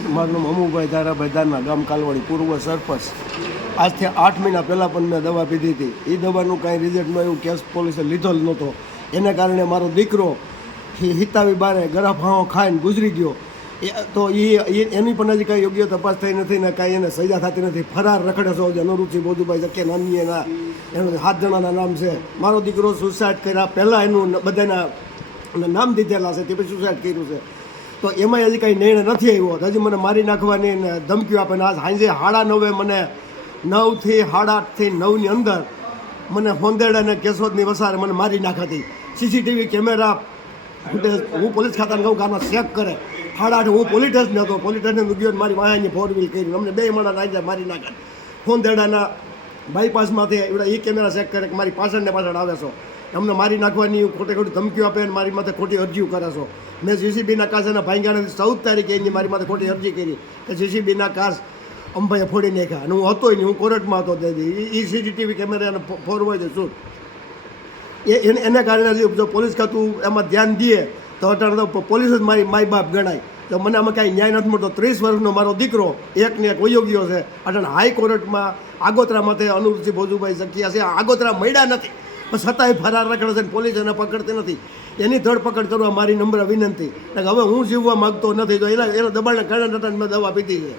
મારું નામ અમુભાઈ ધારાભાઈ દાના, ગામ કાલવાડી, પૂર્વ સરપંચ. આજથી 8 મહિના પહેલાં પણ મેં દવા પીધી હતી. એ દવાનું કાંઈ રિઝલ્ટમાં એવું કેસ પોલીસે લીધો જ નહોતો. એને કારણે મારો દીકરો હિતાવી બારે ગળા ફાંવો ખાઈને ગુજરી ગયો. તો એની પણ હજી કાંઈ યોગ્ય તપાસ થઈ નથી ને કાંઈ એને સજા થતી નથી. ફરાર રખડે છે. અનુરૂચિ બોધુભાઈ જકે નામની એના 7 જણાના નામ છે. મારો દીકરો સુસાઇડ કર્યા પહેલાં એનું બધાના નામ દીધેલા છે, તે પછી સુસાઇડ કર્યું છે. તો એમાં હજી કાંઈ નિર્ણય નથી આવ્યો. હજી મને મારી નાખવાની ધમકીઓ આપે ને આજ સાંજે 9:30 મને 9 થી 8:30 થી 9ની અંદર મને હોંદેડ અને કેશોદની વસારે મને મારી નાખાતી. સીસીટીવી કેમેરા હું પોલીસ ખાતાને કહું ગામમાં ચેક કરે. 8:30 હું પોલીસ સ્ટેશન હતો. પોલીસ સ્ટેશન ગયો મારી વાયાની 4 વ્હીલ કરી અમને 2 માણસ આવી મારી નાખે. હોંદેડાના બાયપાસમાંથી એવડા એ કેમેરા ચેક કરે કે મારી પાછળ ને પાછળ આવે છો, અમને મારી નાખવાની ખોટી ખોટી ધમકીઓ આપે અને મારી માથે ખોટી અરજીઓ કરે છો. મેં જીસીબીના કાસના ભાંગ્યાને 14 તારીખે એની મારી માથે ખોટી અરજી કરી કે જીસીબીના કાસ અંબાઈએ ફોડી નાખ્યા અને હું હતો નહીં, હું કોર્ટમાં હતો. એ સીસીટીવી કેમેરાને ફોરવર્ડ છું. એને કારણે જો પોલીસ ખાતું એમાં ધ્યાન દે તો અટાણે તો પોલીસ જ મારી માય બાપ ગણાય. તો મને આમાં કાંઈ ન્યાય નથી મળતો. 30 વર્ષનો મારો દીકરો એકને એક વયો ગયો છે. અટાણે હાઈકોર્ટમાં આગોતરા માથે અનુરૂચિ ભોજુભાઈ શક્યા છે. આગોતરા મળ્યા નથી પણ છતાંય ફરાર રખડે છે. પોલીસ એને પકડતી નથી. એની ધરપકડ કરવા મારી નમ્ર વિનંતી. હવે હું જીવવા માગતો નથી. તો એના દબાણને કારણે મેં દવા પીધી છે.